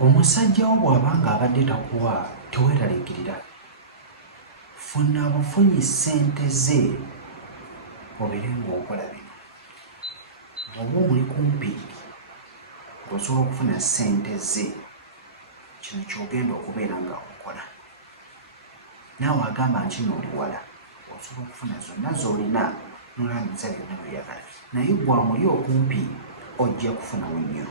Omusajja wo bw'abanga abadde takuwa teweeraliikirira. Funa bufunyi ssente ze obeere ng'okola bino. Bw'oba omuli kumpi ng'osobola okufuna ssente ze, kino ky'ogenda okubeera nga okola. Naawe agamba nti n'oli wala, osobola okufuna zonna z'olina n'olangiza byonna by'oyagala. Naye gwe amuli okumpi ojja kufunawo nnyo.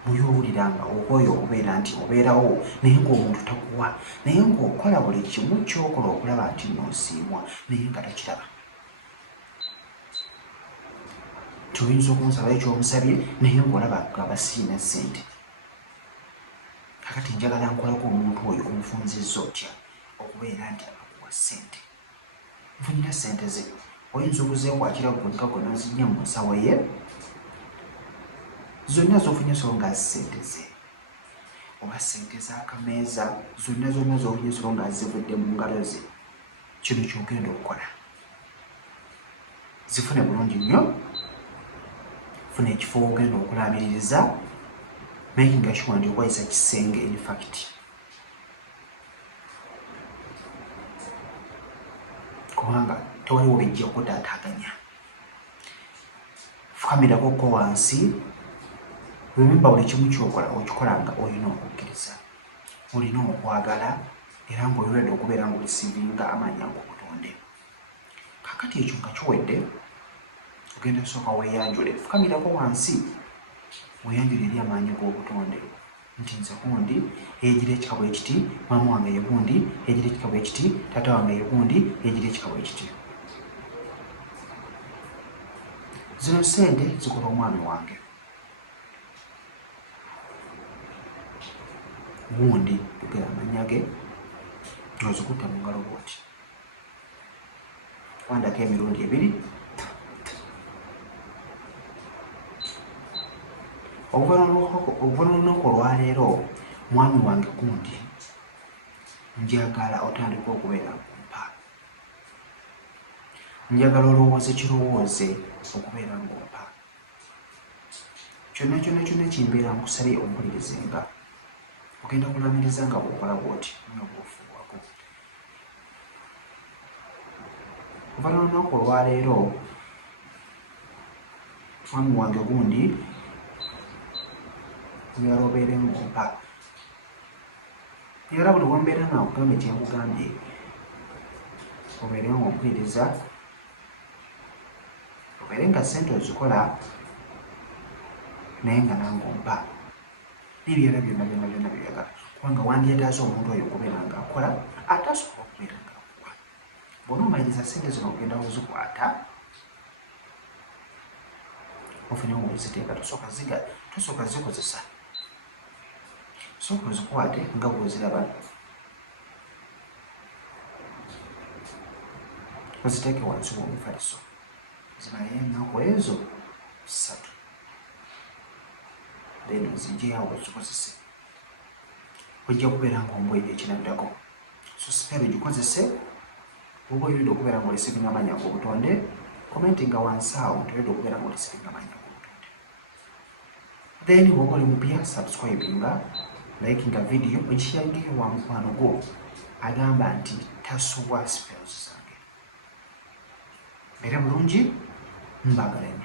Bw'owulira nga okwoyo okubeera nti obeerawo naye ng'omuntu takuwa, naye ng'okola buli kimu ky'okola okulaba nti n'osiimwa naye nga tokiraba. Tuyinza okumusaba ekyomusabye naye ng'olaba ng'aba siina ssente. Kakati njagala nkolako omuntu oyo omufunzizza otya okubeera nti akuwa ssente. Nfunira ssente ze, oyinza okuzeekwatira gonka gonna zijja mu nsawo ye, zonna z'ofunye so nga ssente ze, oba ssente z'akameeza, zonna z'ofunye so nga zivudde mu ngalo ze. Kino ky'ogenda okukola. Zifune bulungi nnyo, funa ekifo ogenda okulaamiriza, making sure nti okozesa kisenge in fact. Kubanga tewaliwo bijja kutaataaganya. Fukamirako ko wansi. Remember buli kimu ky'okola okikola nga olina okukkiriza, olina okwagala era ng'oyoledde okubeera ng'olisiivinga amannya g'obutonde. Kakati ekyo nga kiwedde, ogenda kusooka weeyanjule. Fukamirako wansi weeyanjule eri amaanyi g'obutonde nti nze gundi eyegira ekikabo ekiti, maama wange ye gundi eyegira ekikabo ekiti, taata wange ye gundi eyegira ekikabo ekiti. Zino ssente zikola omwami wange. Gundi tugera amannya ge ng'ozikutte mu ngalo bw'oti. Wandako emirundi 2. Olunaku olwaleero mwami wange gundi njagala otandika okubeera ng'ompa. Njagala olowooze kirowooze okubeera ng'ompa. Kyonna kimbeera nkusabye ompulirizenga. Ogenda kulaamiriza nga bw'okola bw'oti n'obufuuwako. Kuva n'olunaku olwaleero mwami wange gundi njagala obeere ng'ompa. Njagala buli wambeera naakugambye kye nkugambye obeere ng'ompuliriza, obeere nga ssente ozikola naye nga nange ompa. N'ebirala byonna by'oyagala. Kubanga wandyetaase omuntu oyo okubeera ng'akola atasobola okubeera ng'akuwa. Bw'onoomaliriza ssente zino ogenda kuzikwata, ofune ng'oziteeka, tosooka zikozesa. Sooka ozikwate nga bw'oziraba, oziteeke wansi w'omufaliso, zimalayo ennaku ezo 3. Then ozigyeawo ozikozese. Ojja kubeera ng'ombwedde ekinaddako. So spero gikozese. Oba oyinza okubeera ng'olisiivinga amannya g'obutonde, commentinga wansi awo nti oyinza okubeera ng'olisiivinga amannya g'obutonde. Then bw'oba oli mupya, subscribinga, likinga video, okishyangire wa mukwano gwo agamba nti tasubwa spells zange. Beera bulungi, mbagala.